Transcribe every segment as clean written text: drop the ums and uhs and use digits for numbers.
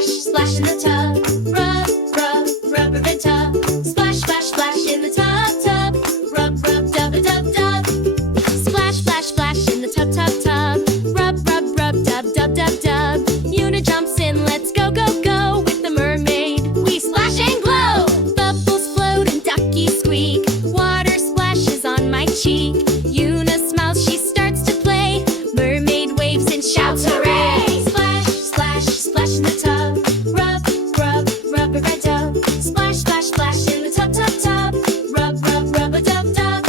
splash, splash in the tub. Rub, rub, rubber a tub. Splash, splash, splash in the tub, tub. Rub, rub, dub a dub dub. Splash, splash, splash in the tub, tub, tub. Rub, rub, rub, dub, dub, dub, dub. Yuna jumps in, let's go, go, go. With the mermaid, we splash and glow. Bubbles float and duckies squeak. Water splashes on my cheek. Yuna smiles, she starts to play. Mermaid waves and shouts hooray. Splash, splash, splash in the tub. Rub, rub, rub a red dub. Splash, splash, splash in the tub, tub, tub. Rub, rub, rub a dub, dub.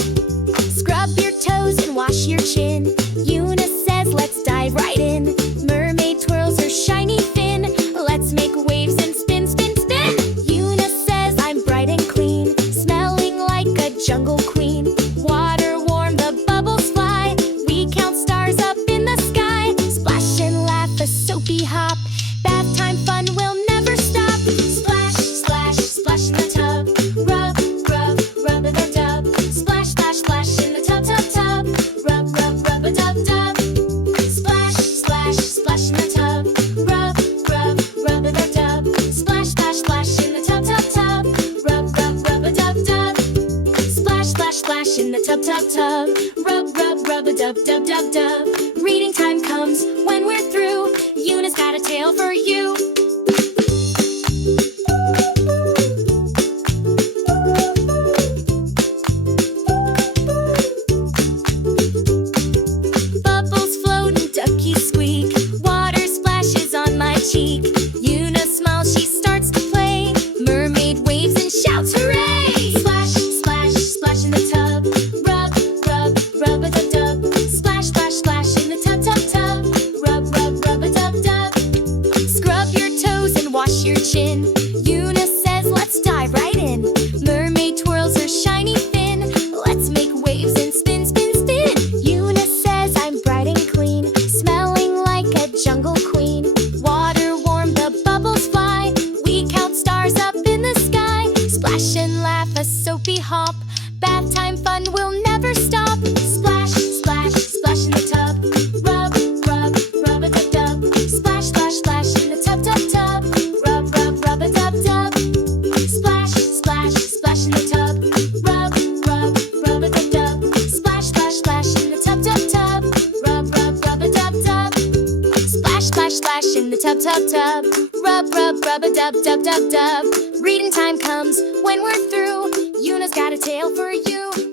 Scrub your toes and wash your chin. Yuna says let's dive right in. Mermaid twirls her shiny fin. Let's make waves and spin, spin, spin. Yuna says I'm bright and clean, smelling like a jungle queen. Water warm, the bubbles fly. We count stars up in the sky. Splash and laugh, a soapy hop. Bathtime fun will never stop. Splash, splash, splash in the tub. Rub, rub, rub a dub dub. Splash, splash, splash in the tub, tub, tub. Rub, rub, rub a dub dub. Splash, splash, splash in the tub. Rub, rub, rub a dub dub. Splash, splash, splash in the tub, tub, tub. Rub, rub, rub a dub dub. Splash, splash, splash in the tub, tub, tub. Rub, rub, rub a dub, dub, dub, dub. Reading time comes when we're through. Yuna's got a tale for you. Bubbles float and duckies squeak. Water splashes on my cheek. Yuna smiles, she starts to play. Mermaid waves and shouts hooray. Splash, splash, splash in the tub. Rub, rub, rub a dub dub. Splash, splash, splash in the tub, tub, tub. Rub, rub, rub a dub dub. Scrub your toes and wash your chin. Yuna says let's dive right in. Mermaid twirls her shiny fin. Let's make waves and spin, spin, spin. Yuna says I'm bright and clean, smelling like a jungle queen. Water warm, the bubbles fly. We count stars up in the sky. Splash and laugh, a soapy hop. Bathtime fun will never stop. Splash, splash, splash in the tub. Rub, rub, rub a dub dub. Splash, splash, splash in the tub, tub, tub. Rub, rub, rub a dub dub. Splash, splash, splash in the tub. Rub, rub, rub a dub dub. Splash, splash, splash in the tub, tub, tub. Rub, rub, rub a dub dub. Splash, splash, splash in the tub, tub, tub. Rub, rub, rub a dub, dub, dub, dub. Reading time comes when we're through. Yuna's got a tale for you.